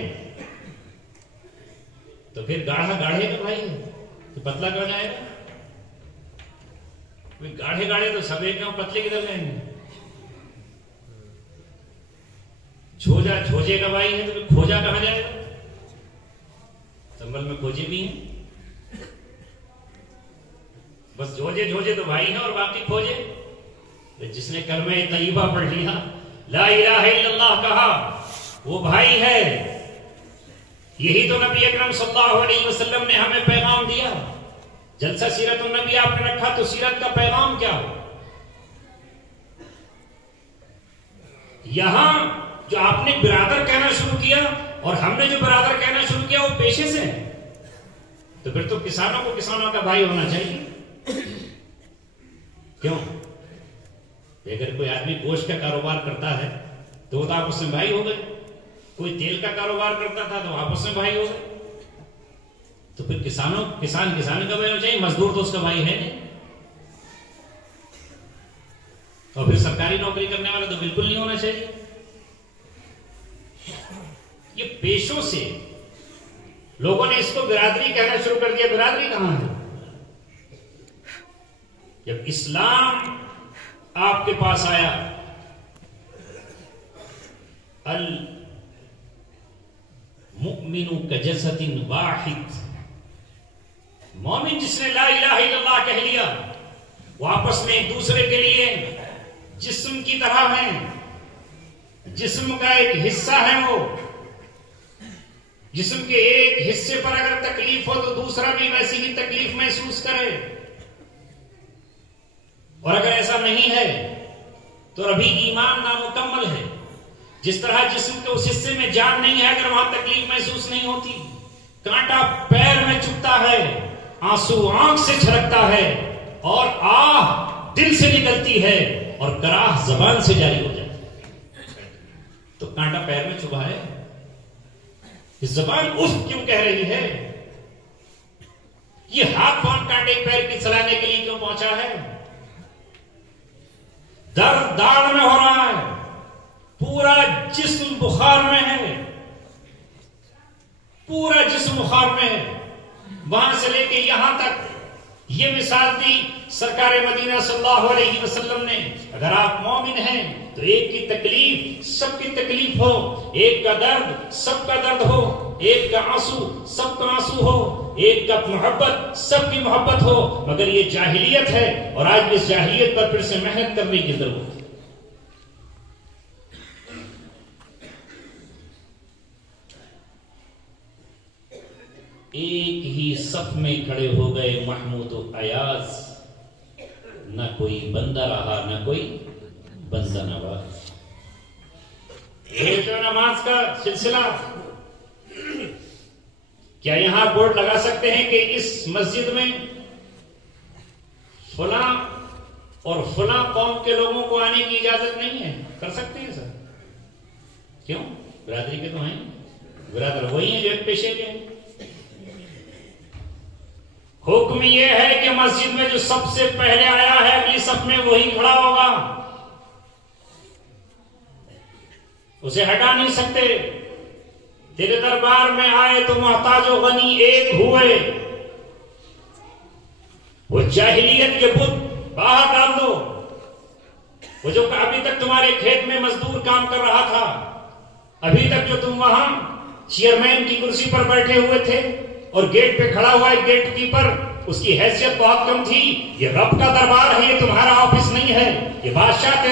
تو پھر گاڑھا گاڑھے کا بھائی ہے تو پتلا کر لائے گا. گاڑھے گاڑھے تو سب ایک پتلے کی طرف ہیں. جھوجا جھوجے کا بھائی ہے تو پھر کھوجا کہاں جائے گا؟ سنبل میں کھوجے بھی ہیں. بس جھوجے جھوجے تو بھائی ہیں اور باقی کھوجے. جس نے کلمہ طیبہ پڑھ لیا، لا الہ الا اللہ کہا، وہ بھائی ہے. یہی تو نبی اکرم صلی اللہ علیہ وسلم نے ہمیں پیغام دیا. جلسہ سیرت النبی آپ نے رکھا تو سیرت کا پیغام کیا ہو؟ یہاں جو آپ نے برادر کہنا شروع کیا اور ہم نے جو برادر کہنا شروع کیا وہ پیشے سے ہے. تو پھر تو کسانوں کو کسانوں کا بھائی ہونا چاہیے. کیوں؟ اگر کوئی آدمی گوشت کا کاروبار کرتا ہے تو وہ تو آپس میں بھائی ہو گئے. کوئی تیل کا کاروبار کرتا تھا تو آپس میں بھائی ہو گئے. تو پھر کسان کا بھائی ہونا چاہیے، مزدور تو اس کا بھائی ہے نہیں. اور پھر سرکاری نوکری کرنے والا تو بالکل نہیں ہونا چاہیے. یہ پیشوں سے لوگوں نے اس کو برادری کہنا شروع کر دیا. برادری کہاں ہے؟ جب اسلام آپ کے پاس آیا، المؤمن کجسد واحد، مومن جس نے لا الہ الا اللہ کہہ لیا وہ آپس میں ایک دوسرے کے لیے جسم کی طرح ہیں. جسم کا ایک حصہ ہے. وہ جسم کے ایک حصے پر اگر تکلیف ہو تو دوسرا بھی ویسی ہی تکلیف محسوس کرے. اور اگر ایسا نہیں ہے تو ابھی ایمان نامکمل ہے. جس طرح جسم کے اس حصے میں جان نہیں ہے اگر وہاں تکلیف محسوس نہیں ہوتی، کانٹا پیر میں چبھتا ہے، آنسو آنکھ سے چھلکتا ہے، اور آہ دل سے نکلتی ہے، اور کراہ زبان سے جاری ہو جاتی ہے، تو کانٹا پیر میں چبھا ہے. زبان اف کیوں کہہ رہی ہے؟ یہ ہاتھ کون کانٹے پیر کی چلانے کے لیے کیوں پہنچا ہے؟ درد داڑھ میں ہو رہا ہے، پورا جسم بخار میں ہے، پورا جسم بخار میں ہے. وہاں سے لے کے یہاں تک یہ مثال دی سرکار مدینہ صلی اللہ علیہ وسلم نے. اگر آپ مومن ہیں تو ایک کی تکلیف سب کی تکلیف ہو، ایک کا درد سب کا درد ہو، ایک کا آنسو سب کا آنسو ہو، ایک کا محبت سب کی محبت ہو. مگر یہ جاہلیت ہے، اور آج اس جاہلیت پر پھر سے محنت کرنے کی ضرورت ہے. ایک ہی صف میں کھڑے ہو گئے محمود و ایاز، نہ کوئی بندہ رہا نہ کوئی بندہ نواز. یہ تو نماز کا سلسلہ. کیا یہاں بورڈ لگا سکتے ہیں کہ اس مسجد میں فلاں اور فلاں قوم کے لوگوں کو آنے کی اجازت نہیں ہے؟ کر سکتے ہیں سر؟ کیوں؟ برادری کے تو ہیں، برادر وہی ہیں جو ایک پیشے کے ہیں. حکم یہ ہے کہ مسجد میں جو سب سے پہلے آیا ہے اگلی صف میں وہی کھڑا ہوگا، اسے ہٹا نہیں سکتے. تیرے دربار میں آئے تو محتاج و غنی ایک ہوئے. وہ جاہلیت کے بت باہر ڈال دو. وہ جو ابھی تک تمہارے کھیت میں مزدور کام کر رہا تھا، ابھی تک جو تم وہاں چیئرمین کی کرسی پر بیٹھے ہوئے تھے اور گیٹ پہ کھڑا ہوا ہے گیٹ کیپر، اس کی حیثیت بہت کم تھی. یہ رب کا دربار ہے، یہ تمہارا آفس نہیں ہے. یہ بادشاہ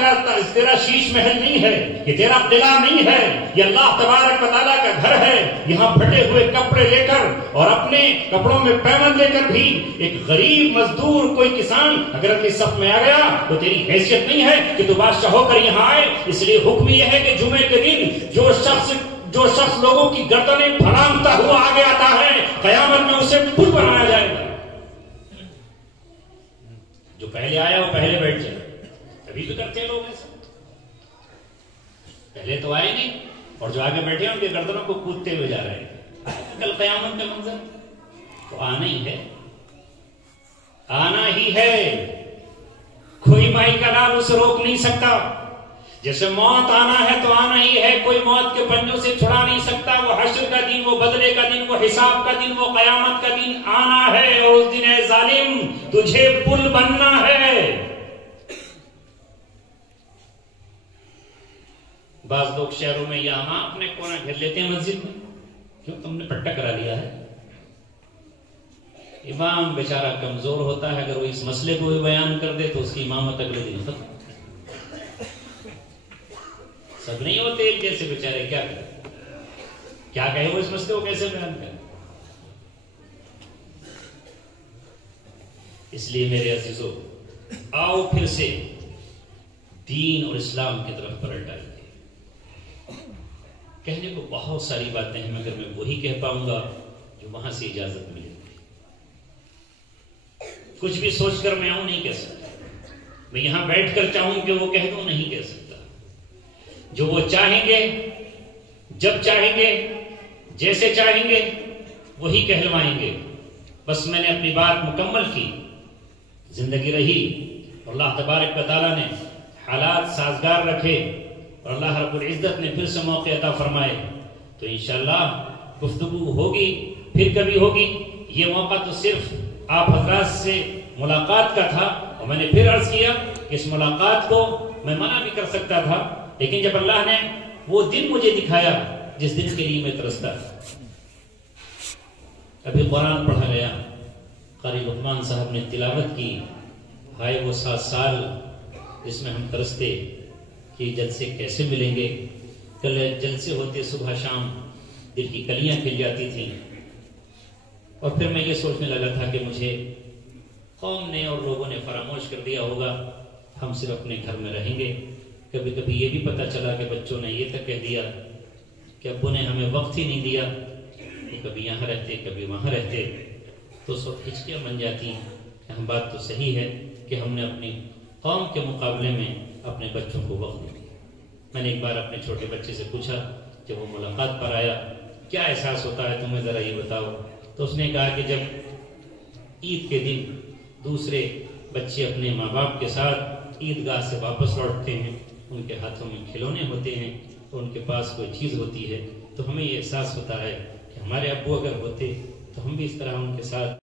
تیرا شیش محل نہیں ہے، یہ تیرا قلعہ نہیں ہے. یہ اللہ تبارک و تعالیٰ کا گھر ہے. یہاں پھٹے ہوئے کپڑے لے کر اور اپنے کپڑوں میں پیمند لے کر بھی ایک غریب مزدور کوئی کسان اگر اپنی صف میں آ گیا تو تیری حیثیت نہیں ہے کہ تو بادشاہ ہو کر یہاں آئے. اس لیے حکم یہ ہے کہ جمعے کے دن جو شخص لوگوں کی گردنیں پھلانگتا ہوا آگے آتا ہے، قیامت میں اسے پل بنایا جائے گا. جو پہلے آیا وہ پہلے بیٹھ جائے. ابھی تو کرتے ہیں لوگ ایسا، پہلے تو آئے نہیں اور جو آگے بیٹھے ہیں ان کے گردنوں کو کودتے ہوئے جا رہے ہیں. کل قیامت کا منظر تو آنا ہی ہے، آنا ہی ہے. کوئی مائی کا لال اسے روک نہیں سکتا. جیسے موت آنا ہے تو آنا ہی ہے، کوئی موت کے پنجوں سے چھڑا نہیں سکتا. وہ حشر کا دن، وہ بدلے کا دن، وہ حساب کا دن، وہ قیامت کا دن آنا ہے. اور اس دن اے ظالم تجھے پل بننا ہے. بعض لوگ شہروں میں یہاں اپنے کونا گھر لیتے ہیں مسجد میں. کیوں؟ تم نے پٹا کرا لیا ہے. امام بیچارہ کمزور ہوتا ہے، اگر وہ اس مسئلے کو بھی بیان کر دے تو اس کی امامت اگلے دن ختم. سب نہیں ہوتے ایک جیسے بیچارے. کیا کریں، کیا کہے وہ اس مسئلے کو کیسے بیان کریں. اس لیے میرے عزیزو، آؤ پھر سے دین اور اسلام کی طرف پلٹ آئیے. کہنے کو بہت ساری باتیں ہیں مگر میں وہی کہہ پاؤں گا جو وہاں سے اجازت ملے. کچھ بھی سوچ کر میں آؤں نہیں کہہ سکتا. میں یہاں بیٹھ کر چاہوں کہ وہ کہہ دوں نہیں کہہ سکتا. جو وہ چاہیں گے، جب چاہیں گے، جیسے چاہیں گے وہی کہلوائیں گے. بس میں نے اپنی بات مکمل کی، زندگی رہی اور اللہ تبارک و تعالیٰ نے حالات سازگار رکھے اور اللہ رب العزت نے پھر سے موقع عطا فرمائے تو انشاءاللہ گفتگو ہوگی، پھر کبھی ہوگی. یہ موقع تو صرف آپ حضرات سے ملاقات کا تھا اور میں نے پھر عرض کیا کہ اس ملاقات کو میں منع بھی کر سکتا تھا، لیکن جب اللہ نے وہ دن مجھے دکھایا جس دن کے لیے میں ترستا تھا. ابھی قرآن پڑھا گیا، قاری لقمان صاحب نے تلاوت کی. ہائے وہ 7 سال جس میں ہم ترستے کہ جلسے کیسے ملیں گے. کل جلسے ہوتے صبح شام، دل کی کلیاں کھل جاتی تھیں. اور پھر میں یہ سوچنے لگا تھا کہ مجھے قوم نے اور لوگوں نے فراموش کر دیا ہوگا، ہم صرف اپنے گھر میں رہیں گے۔ کبھی کبھی یہ بھی پتہ چلا کہ بچوں نے یہ تک کہہ دیا کہ ابو نے ہمیں وقت ہی نہیں دیا، وہ کبھی یہاں رہتے کبھی وہاں رہتے، تو اس وقت ہچکیاں بن جاتی ہیں کہ ہم بات تو صحیح ہے کہ ہم نے اپنی قوم کے مقابلے میں اپنے بچوں کو وقت دیا۔ میں نے ایک بار اپنے چھوٹے بچے سے پوچھا جب وہ ملاقات پر آیا کیا احساس ہوتا ہے تمہیں، ذرا یہ بتاؤ، تو اس نے کہا کہ جب عید کے دن دوسرے بچے اپنے ماں باپ کے ساتھ عیدگاہ سے واپس لوٹتے ہیں، ان کے ہاتھوں میں کھلونے ہوتے ہیں، ان کے پاس کوئی چیز ہوتی ہے، تو ہمیں یہ احساس ہوتا ہے کہ ہمارے ابو اگر ہوتے تو ہم بھی اس طرح ان کے ساتھ